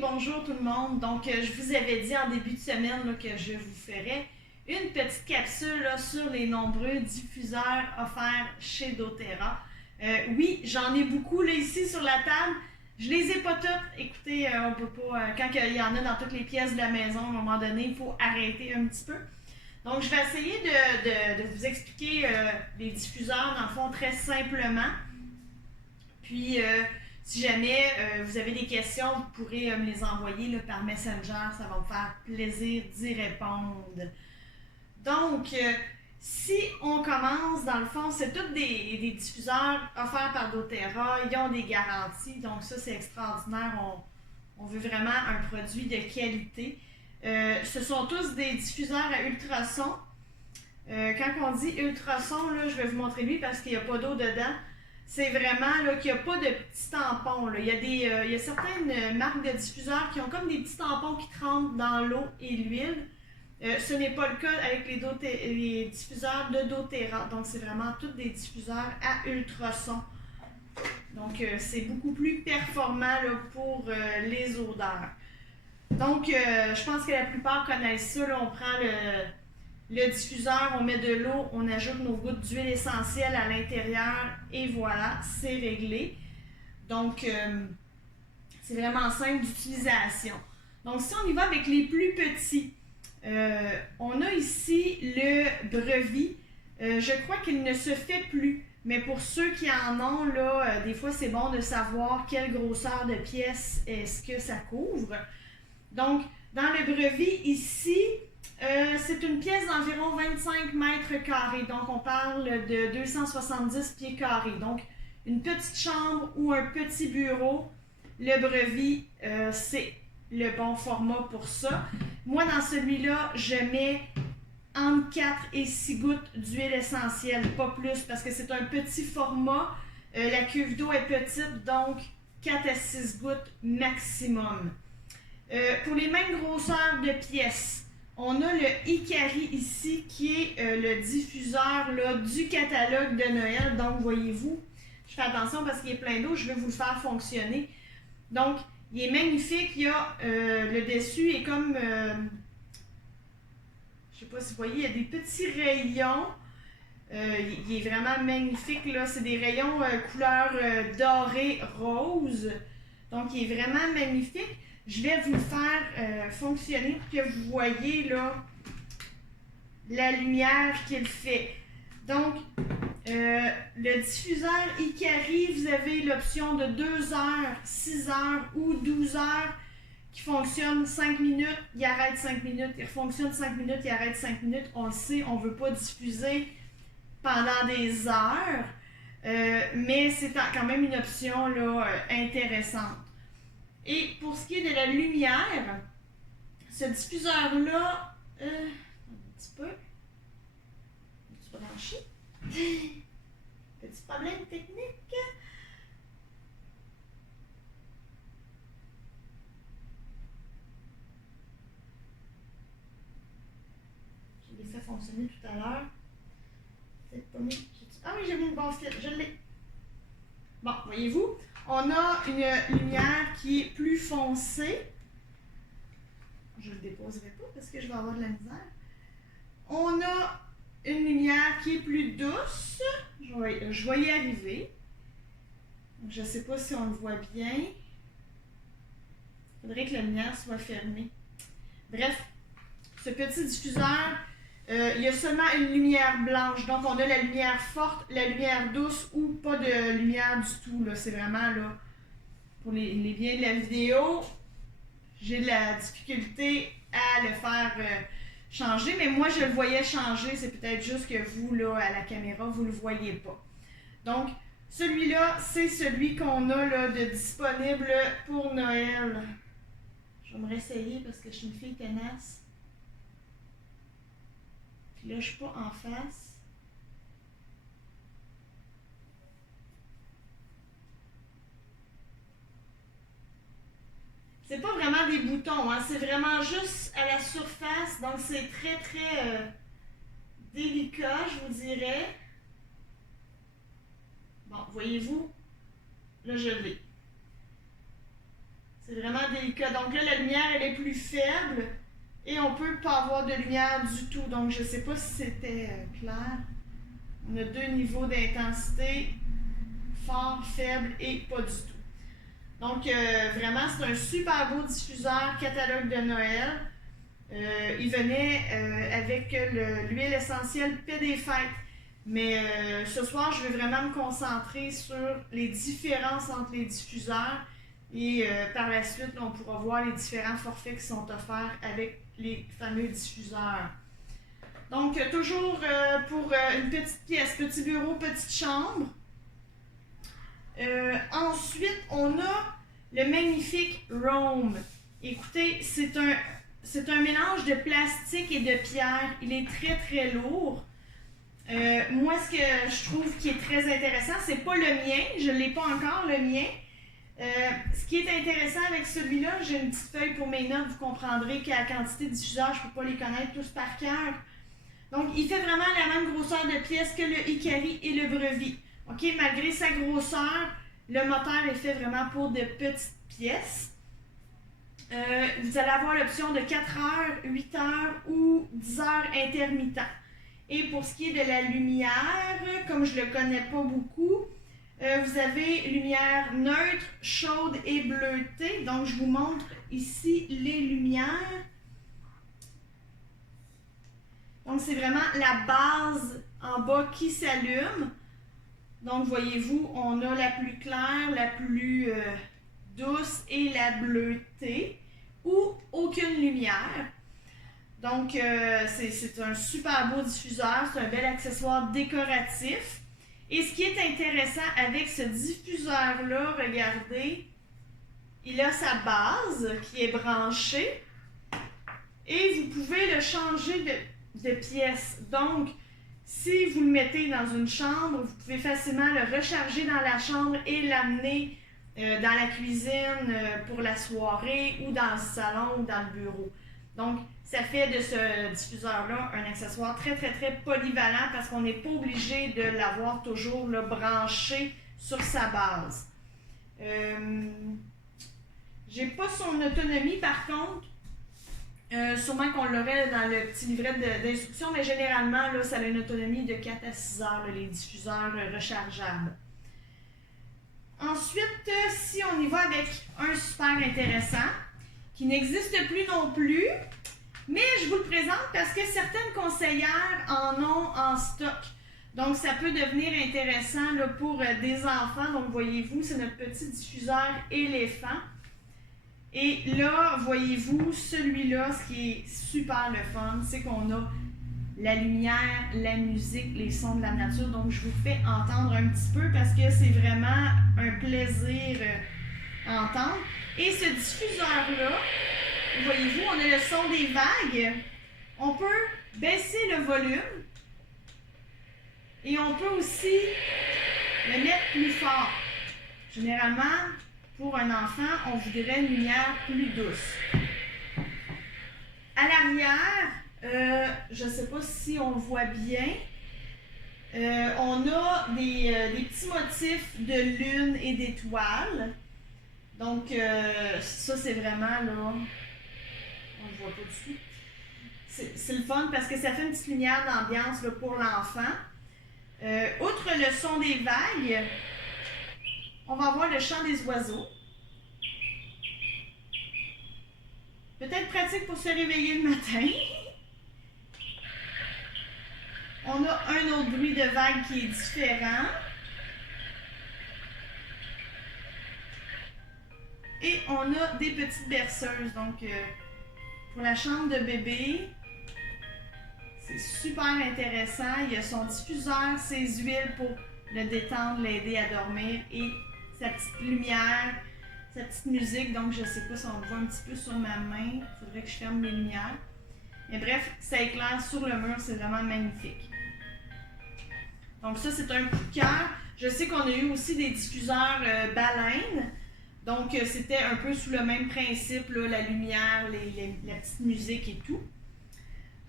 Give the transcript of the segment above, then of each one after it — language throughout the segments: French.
bonjour tout le monde. Donc, je vous avais dit en début de semaine là, que je vous ferais une petite capsule là, sur les nombreux diffuseurs offerts chez doTERRA. Oui, j'en ai beaucoup là, ici sur la table. Je les ai pas toutes. Écoutez, on peut pas. Quand il y en a dans toutes les pièces de la maison, à un moment donné, il faut arrêter un petit peu. Donc, je vais essayer de vous expliquer les diffuseurs, dans le fond, très simplement. Puis, si jamais vous avez des questions, vous pourrez me les envoyer là, par Messenger. Ça va me faire plaisir d'y répondre. Donc, si on commence, dans le fond, c'est tous des diffuseurs offerts par doTERRA. Ils ont des garanties. Donc, ça, c'est extraordinaire. On veut vraiment un produit de qualité. Ce sont tous des diffuseurs à ultrasons. Quand on dit ultrason, là, je vais vous montrer lui parce qu'il n'y a pas d'eau dedans. C'est vraiment là, qu'il n'y a pas de petits tampons. Là. Il y a certaines marques de diffuseurs qui ont comme des petits tampons qui trempent dans l'eau et l'huile. Ce n'est pas le cas avec les diffuseurs de doTERRA. Donc, c'est vraiment tous des diffuseurs à ultrasons. Donc, c'est beaucoup plus performant là, pour les odeurs. Donc, je pense que la plupart connaissent ça. Là. On prend le diffuseur, on met de l'eau, on ajoute nos gouttes d'huile essentielle à l'intérieur et voilà, c'est réglé. Donc, c'est vraiment simple d'utilisation. Donc, si on y va avec les plus petits, on a ici le Brevi. Je crois qu'il ne se fait plus, mais pour ceux qui en ont, là, des fois, c'est bon de savoir quelle grosseur de pièce est-ce que ça couvre. Donc, dans le Brevi, ici, c'est une pièce d'environ 25 mètres carrés. Donc, on parle de 270 pieds carrés. Donc, une petite chambre ou un petit bureau, le Brevi, c'est le bon format pour ça. Moi, dans celui-là, je mets entre 4 et 6 gouttes d'huile essentielle, pas plus, parce que c'est un petit format. La cuve d'eau est petite, donc 4 à 6 gouttes maximum. Pour les mêmes grosseurs de pièces, on a le Ikari ici qui est le diffuseur là, du catalogue de Noël. Donc, voyez-vous, je fais attention parce qu'il est plein d'eau, je vais vous le faire fonctionner. Donc, il est magnifique. Il y a le dessus est comme, je sais pas si vous voyez, il y a des petits rayons. Il est vraiment magnifique. Là. C'est des rayons couleur dorée rose. Donc, il est vraiment magnifique. Je vais vous le faire fonctionner pour que vous voyez là, la lumière qu'il fait. Donc, le diffuseur Ikari, vous avez l'option de 2 heures, 6 heures ou 12 heures qui fonctionne 5 minutes, il arrête 5 minutes, il fonctionne 5 minutes, il arrête 5 minutes. On le sait, on ne veut pas diffuser pendant des heures, mais c'est quand même une option là, intéressante. Et pour ce qui est de la lumière, ce diffuseur-là, un petit peu, est-tu branché? Petit problème technique. Je l'ai fait fonctionner tout à l'heure. C'est pas mis. Ah oui, j'ai mis une basket, je l'ai. Bon, voyez-vous, on a une lumière qui est plus foncée. Je ne le déposerai pas parce que je vais avoir de la misère. On a une lumière qui est plus douce. Je vais y arriver. Je ne sais pas si on le voit bien. Il faudrait que la lumière soit fermée. Bref, ce petit diffuseur, il y a seulement une lumière blanche. Donc, on a la lumière forte, la lumière douce ou pas de lumière du tout. C'est vraiment là, pour les biens de la vidéo, j'ai de la difficulté à le faire changer. Mais moi, je le voyais changer. C'est peut-être juste que vous, là, à la caméra, vous ne le voyez pas. Donc, celui-là, c'est celui qu'on a là, de disponible pour Noël. Je vais me réessayer parce que je suis une fille tenace. Puis là, je ne suis pas en face. C'est pas vraiment des boutons, hein? C'est vraiment juste à la surface. Donc, c'est très, très délicat, je vous dirais. Bon, voyez-vous? Là, je l'ai. C'est vraiment délicat. Donc là, la lumière, elle est plus faible et on peut pas avoir de lumière du tout. Donc je sais pas si c'était clair. On a 2 niveaux d'intensité, fort, faible et pas du tout. Donc vraiment, c'est un super beau diffuseur catalogue de Noël. Il venait avec l'huile essentielle Paix des Fêtes. Mais ce soir, je vais vraiment me concentrer sur les différences entre les diffuseurs et par la suite, on pourra voir les différents forfaits qui sont offerts avec les fameux diffuseurs. Donc, toujours pour une petite pièce, petit bureau, petite chambre. Ensuite, on a le magnifique Roam. Écoutez, c'est un mélange de plastique et de pierre. Il est très, très lourd. Moi, ce que je trouve qui est très intéressant, c'est pas le mien, je ne l'ai pas encore, le mien. Ce qui est intéressant avec celui-là, j'ai une petite feuille pour mes notes, vous comprendrez qu'à la quantité de diffuseurs, je ne peux pas les connaître tous par cœur. Donc, il fait vraiment la même grosseur de pièce que le Hikari et le Brevi. OK, malgré sa grosseur, le moteur est fait vraiment pour de petites pièces. Vous allez avoir l'option de 4 heures, 8 heures ou 10 heures intermittent. Et pour ce qui est de la lumière, comme je ne le connais pas beaucoup, vous avez lumière neutre, chaude et bleutée. Donc, je vous montre ici les lumières. Donc, c'est vraiment la base en bas qui s'allume. Donc, voyez-vous, on a la plus claire, la plus douce et la bleutée, ou aucune lumière. Donc, c'est un super beau diffuseur, c'est un bel accessoire décoratif. Et ce qui est intéressant avec ce diffuseur-là, regardez, il a sa base qui est branchée et vous pouvez le changer de pièce. Donc, si vous le mettez dans une chambre, vous pouvez facilement le recharger dans la chambre et l'amener dans la cuisine pour la soirée ou dans le salon ou dans le bureau. Donc, ça fait de ce diffuseur-là un accessoire très, très, très polyvalent parce qu'on n'est pas obligé de l'avoir toujours là, branché sur sa base. J'ai pas son autonomie, par contre. Sûrement qu'on l'aurait dans le petit livret d'instruction, mais généralement, là, ça a une autonomie de 4 à 6 heures, là, les diffuseurs rechargeables. Ensuite, si on y va avec un super intéressant, qui n'existe plus non plus, mais je vous le présente parce que certaines conseillères en ont en stock. Donc, ça peut devenir intéressant là, pour des enfants. Donc, voyez-vous, c'est notre petit diffuseur éléphant. Et là, voyez-vous, celui-là, ce qui est super le fun, c'est qu'on a la lumière, la musique, les sons de la nature. Donc, je vous fais entendre un petit peu parce que c'est vraiment un plaisir à entendre. Et ce diffuseur-là, voyez-vous, on a le son des vagues. On peut baisser le volume et on peut aussi le mettre plus fort. Généralement, pour un enfant, on voudrait une lumière plus douce. À l'arrière, je ne sais pas si on le voit bien, on a des petits motifs de lune et d'étoiles. Donc, ça, c'est vraiment, là, on ne le voit pas du tout. C'est le fun parce que ça fait une petite lumière d'ambiance là, pour l'enfant. Outre le son des vagues, on va avoir le chant des oiseaux. Peut-être pratique pour se réveiller le matin. On a un autre bruit de vague qui est différent. Et on a des petites berceuses. Donc, pour la chambre de bébé, c'est super intéressant. Il y a son diffuseur, ses huiles pour le détendre, l'aider à dormir et sa petite lumière, sa petite musique. Donc, je ne sais pas si on le voit un petit peu sur ma main. Il faudrait que je ferme les lumières. Mais bref, ça éclaire sur le mur. C'est vraiment magnifique. Donc, ça, c'est un coup de cœur. Je sais qu'on a eu aussi des diffuseurs baleines. Donc, c'était un peu sous le même principe, là, la lumière, la petite musique et tout.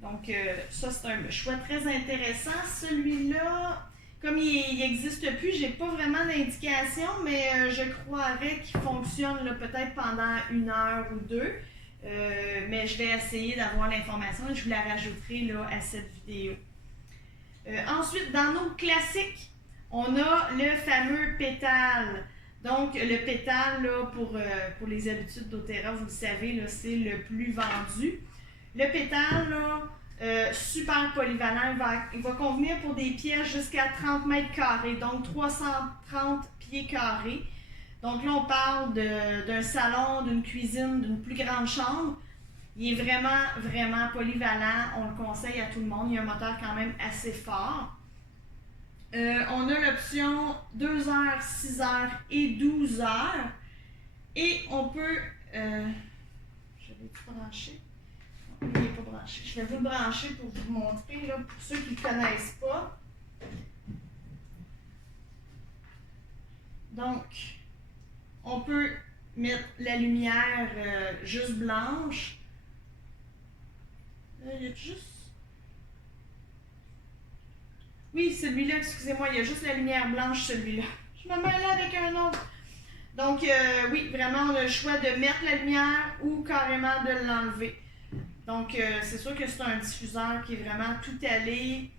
Donc, ça, c'est un choix très intéressant. Celui-là, Comme il n'existe plus, j'ai pas vraiment d'indication, mais je croirais qu'il fonctionne peut-être pendant 1 heure ou 2. Mais je vais essayer d'avoir l'information et je vous la rajouterai là, à cette vidéo. Ensuite, dans nos classiques, on a le fameux pétale. Donc, le pétale, là, pour les habitudes d'Otera, vous le savez, là, c'est le plus vendu. Le pétale, là, super polyvalent, il va convenir pour des pièces jusqu'à 30 mètres carrés, donc 330 pieds carrés. Donc là, on parle d'un salon, d'une cuisine, d'une plus grande chambre. Il est vraiment, vraiment polyvalent. On le conseille à tout le monde. Il y a un moteur quand même assez fort. On a l'option 2 heures, 6 heures et 12 heures. Et on peut... je vais tout brancher. Non, il n'est pas branché. Je vais vous le brancher pour vous montrer, là, pour ceux qui ne le connaissent pas. Donc, on peut mettre la lumière juste blanche. Il y a juste... Oui, celui-là, excusez-moi, il y a juste la lumière blanche, celui-là. Je me mêle avec un autre. Donc, oui, vraiment, on a le choix de mettre la lumière ou carrément de l'enlever. Donc, c'est sûr que c'est un diffuseur qui est vraiment tout allé.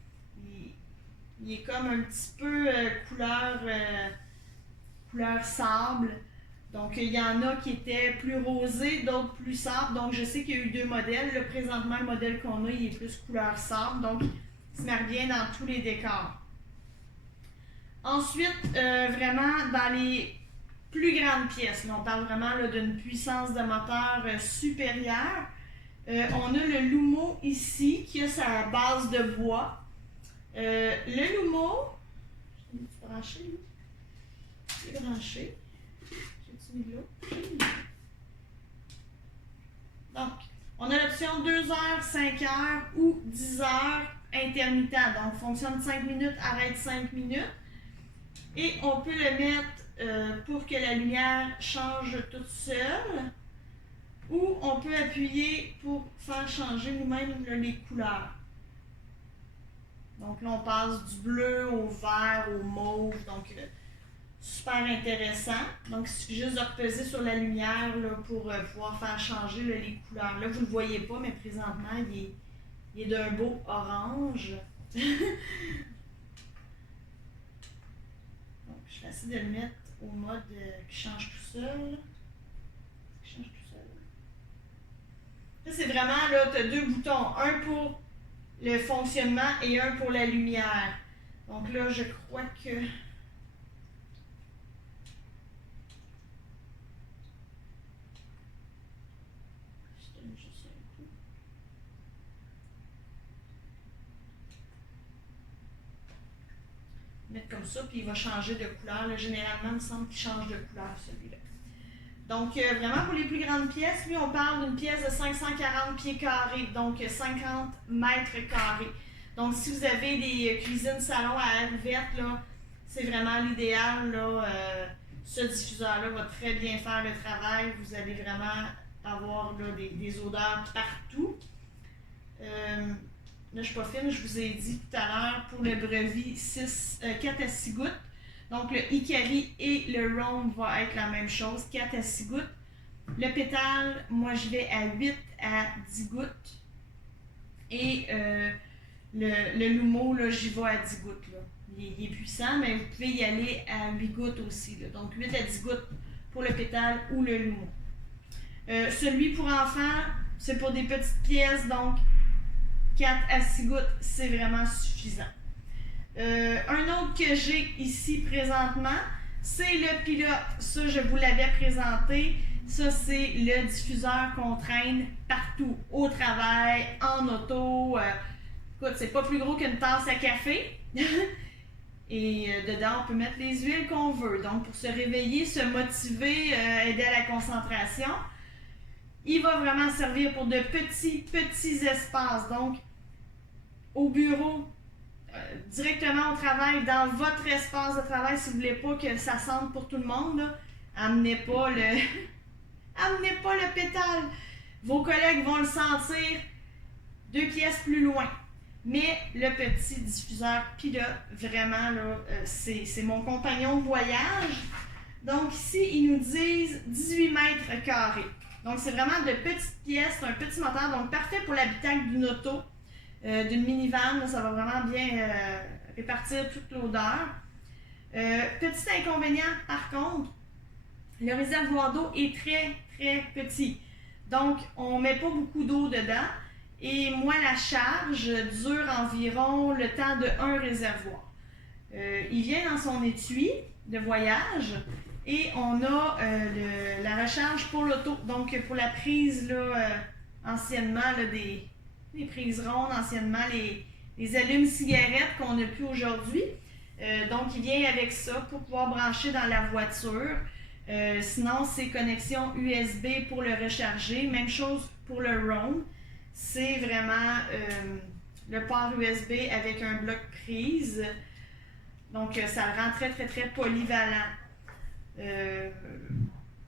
Il est comme un petit peu couleur sable. Donc, il y en a qui étaient plus rosés, d'autres plus sable. Donc, je sais qu'il y a eu 2 modèles. Là, présentement, le modèle qu'on a, il est plus couleur sable. Donc, il se met bien dans tous les décors. Ensuite, vraiment, dans les plus grandes pièces, là, on parle vraiment d'une puissance de moteur supérieure. On a le Lumo ici, qui a sa base de bois. Le Lumo, je vais le brancher, lui. Il est branché. Donc, on a l'option 2 heures, 5 heures ou 10 heures intermittent. Donc, fonctionne 5 minutes, arrête 5 minutes. Et on peut le mettre pour que la lumière change toute seule. Ou on peut appuyer pour faire changer nous-mêmes les couleurs. Donc là, on passe du bleu au vert, au mauve. Donc, super intéressant. Donc, il suffit juste de repeser sur la lumière là, pour pouvoir faire changer là, les couleurs. Là, vous ne le voyez pas, mais présentement, il est d'un beau orange. Donc, je vais essayer de le mettre au mode qui change tout seul. Là, c'est vraiment, là, tu as 2 boutons. Un pour le fonctionnement et un pour la lumière. Donc là, je crois que... mettre comme ça, puis il va changer de couleur. Là, généralement, il me semble qu'il change de couleur, celui-là. Donc, vraiment, pour les plus grandes pièces, lui, on parle d'une pièce de 540 pieds carrés, donc 50 mètres carrés. Donc, si vous avez des cuisines salons à air ouverte, là, c'est vraiment l'idéal. Là, ce diffuseur-là va très bien faire le travail. Vous allez vraiment avoir là, des odeurs partout. Là, je ne suis pas fine, je vous ai dit tout à l'heure pour le Brevi 4 à 6 gouttes. Donc, le Hikari et le Rome vont être la même chose, 4 à 6 gouttes. Le pétale, moi, je vais à 8 à 10 gouttes. Et le Lumo, là, j'y vais à 10 gouttes. Là. Il est puissant, mais vous pouvez y aller à 8 gouttes aussi. Là. Donc, 8 à 10 gouttes pour le pétale ou le Lumo. Celui pour enfants, c'est pour des petites pièces, donc 4 à 6 gouttes, c'est vraiment suffisant. Un autre que j'ai ici présentement, c'est le pilote. Ça, je vous l'avais présenté. Ça, c'est le diffuseur qu'on traîne partout, au travail, en auto. Écoute, c'est pas plus gros qu'une tasse à café. Et dedans, on peut mettre les huiles qu'on veut. Donc, pour se réveiller, se motiver, aider à la concentration. Il va vraiment servir pour de petits espaces. Donc, au bureau, directement au travail, dans votre espace de travail, si vous ne voulez pas que ça sente pour tout le monde, là, amenez pas le pétale. Vos collègues vont le sentir 2 pièces plus loin. Mais le petit diffuseur pilote, vraiment, là, c'est mon compagnon de voyage. Donc ici, ils nous disent 18 mètres carrés. Donc c'est vraiment de petites pièces, un petit moteur, donc parfait pour l'habitacle d'une auto, d'une minivan, là, ça va vraiment bien répartir toute l'odeur. Petit inconvénient, par contre, le réservoir d'eau est très, très petit. Donc, on ne met pas beaucoup d'eau dedans. Et moi, la charge dure environ le temps d'un réservoir. Il vient dans son étui de voyage et on a la recharge pour l'auto. Donc, pour la prise, là, anciennement, là, des prises rondes, anciennement, les allumes-cigarettes qu'on n'a plus aujourd'hui. Donc, il vient avec ça pour pouvoir brancher dans la voiture. Sinon, c'est connexion USB pour le recharger. Même chose pour le Roam. C'est vraiment le port USB avec un bloc prise. Donc, ça le rend très, très, très polyvalent.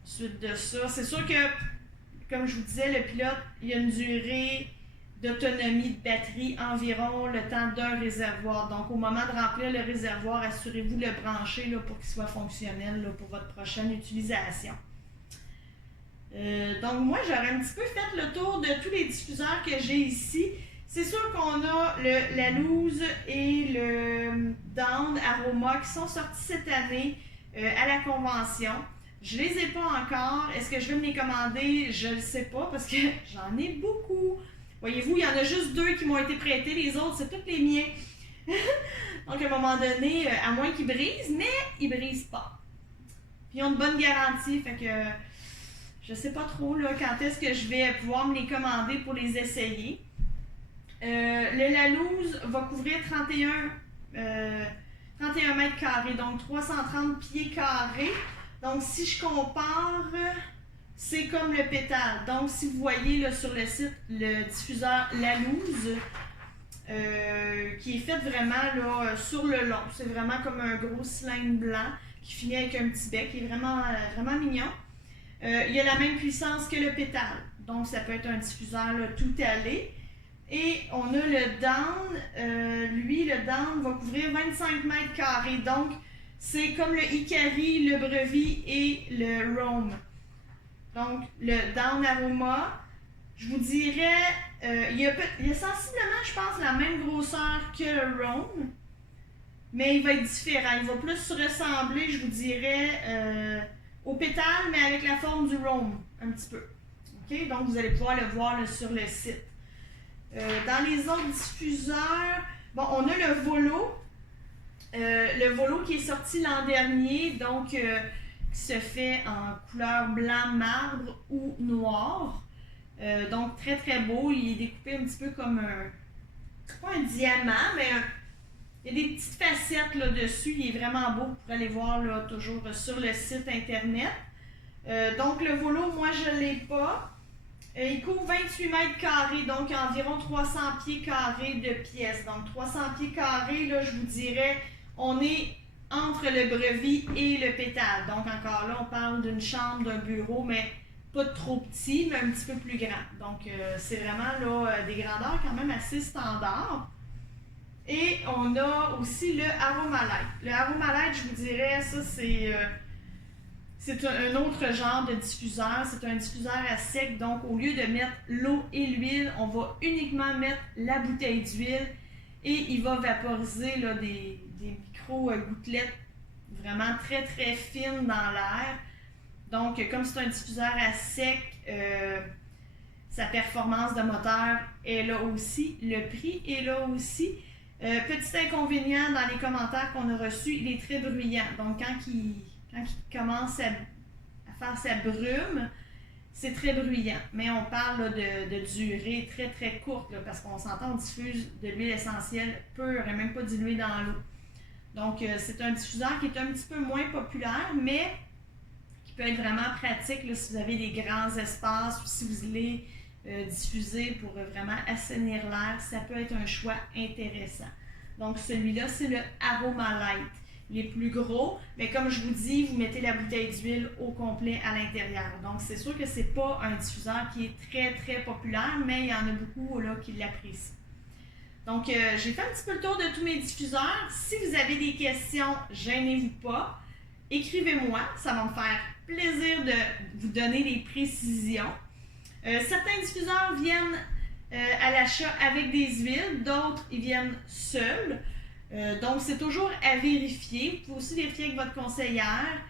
Suite de ça, c'est sûr que, comme je vous disais, le pilote, il y a une durée d'autonomie de batterie environ le temps d'un réservoir. Donc, au moment de remplir le réservoir, assurez-vous de le brancher là, pour qu'il soit fonctionnel là, pour votre prochaine utilisation. Donc, moi, j'aurais un petit peu fait le tour de tous les diffuseurs que j'ai ici. C'est sûr qu'on a la Loose et le Dawn Aroma qui sont sortis cette année à la convention. Je les ai pas encore. Est-ce que je vais me les commander? Je ne le sais pas parce que j'en ai beaucoup. Voyez-vous, il y en a juste 2 qui m'ont été prêtés. Les autres, c'est tous les miens. Donc, à un moment donné, à moins qu'ils brisent, mais ils brisent pas. Puis, ils ont une bonne garantie. Fait que je sais pas trop là, quand est-ce que je vais pouvoir me les commander pour les essayer. Le La Loose va couvrir 31 mètres carrés, donc 330 pieds carrés. Donc, si je compare, c'est comme le pétale. Donc, si vous voyez là, sur le site le diffuseur La Loose, qui est fait vraiment là, sur le long. C'est vraiment comme un gros cylindre blanc qui finit avec un petit bec. Il est vraiment, vraiment mignon. Il a la même puissance que le pétale. Donc, ça peut être un diffuseur là, tout allé. Et on a le Dawn. Lui, le Dawn va couvrir 25 mètres carrés. Donc, c'est comme le Hikari, le Brevi et le Roam. Donc, le Dawn Aroma, je vous dirais, il y a sensiblement, je pense, la même grosseur que le Roam, mais il va être différent. Il va plus se ressembler, je vous dirais, au pétale, mais avec la forme du Roam, un petit peu. Okay? Donc, vous allez pouvoir le voir là, sur le site. Dans les autres diffuseurs, bon, on a le Volo. Le Volo qui est sorti l'an dernier, donc qui se fait en couleur blanc marbre ou noir. Donc très très beau. Il est découpé un petit peu comme pas un diamant, mais il y a des petites facettes là, dessus. Il est vraiment beau. Vous pourrez aller voir là, toujours sur le site internet. Donc le Volo, moi je ne l'ai pas. Il couvre 28 mètres carrés, donc environ 300 pieds carrés de pièces. Donc 300 pieds carrés, là, je vous dirais, on est entre le Brevi et le pétale. Donc encore là, on parle d'une chambre, d'un bureau, mais pas trop petit, mais un petit peu plus grand. Donc c'est vraiment là, des grandeurs quand même assez standards. Et on a aussi le Aromalight. Le Aromalight, je vous dirais, ça c'est un autre genre de diffuseur. C'est un diffuseur à sec. Donc, au lieu de mettre l'eau et l'huile, on va uniquement mettre la bouteille d'huile et il va vaporiser là, des micro-gouttelettes vraiment très, très fines dans l'air. Donc, comme c'est un diffuseur à sec, sa performance de moteur est là aussi. Le prix est là aussi. Petit inconvénient dans les commentaires qu'on a reçus, il est très bruyant. Donc, quand il commence à faire sa brume, c'est très bruyant. Mais on parle là, de durée très très courte là, parce qu'on s'entend, on diffuse de l'huile essentielle pure et même pas diluée dans l'eau. Donc c'est un diffuseur qui est un petit peu moins populaire, mais qui peut être vraiment pratique là, si vous avez des grands espaces ou si vous voulez diffuser pour vraiment assainir l'air. Ça peut être un choix intéressant. Donc celui-là, c'est le Aromalight. Les plus gros, mais comme je vous dis, vous mettez la bouteille d'huile au complet à l'intérieur. Donc, c'est sûr que c'est pas un diffuseur qui est très, très populaire, mais il y en a beaucoup là, qui l'apprécient. Donc, j'ai fait un petit peu le tour de tous mes diffuseurs. Si vous avez des questions, gênez-vous pas. Écrivez-moi, ça va me faire plaisir de vous donner des précisions. Certains diffuseurs viennent à l'achat avec des huiles, d'autres ils viennent seuls. Donc, c'est toujours à vérifier. Vous pouvez aussi vérifier avec votre conseillère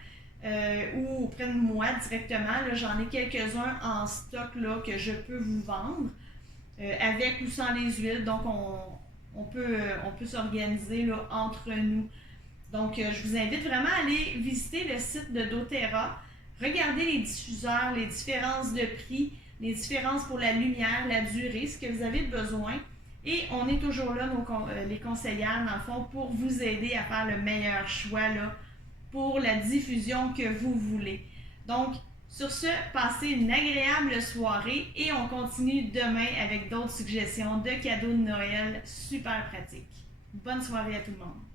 ou auprès de moi directement. Là, j'en ai quelques-uns en stock là, que je peux vous vendre avec ou sans les huiles. Donc, on peut s'organiser là, entre nous. Donc, je vous invite vraiment à aller visiter le site de doTERRA. Regardez les diffuseurs, les différences de prix, les différences pour la lumière, la durée, ce que vous avez besoin. Et on est toujours là, les conseillères, dans le fond, pour vous aider à faire le meilleur choix là, pour la diffusion que vous voulez. Donc, sur ce, passez une agréable soirée et on continue demain avec d'autres suggestions de cadeaux de Noël super pratiques. Bonne soirée à tout le monde.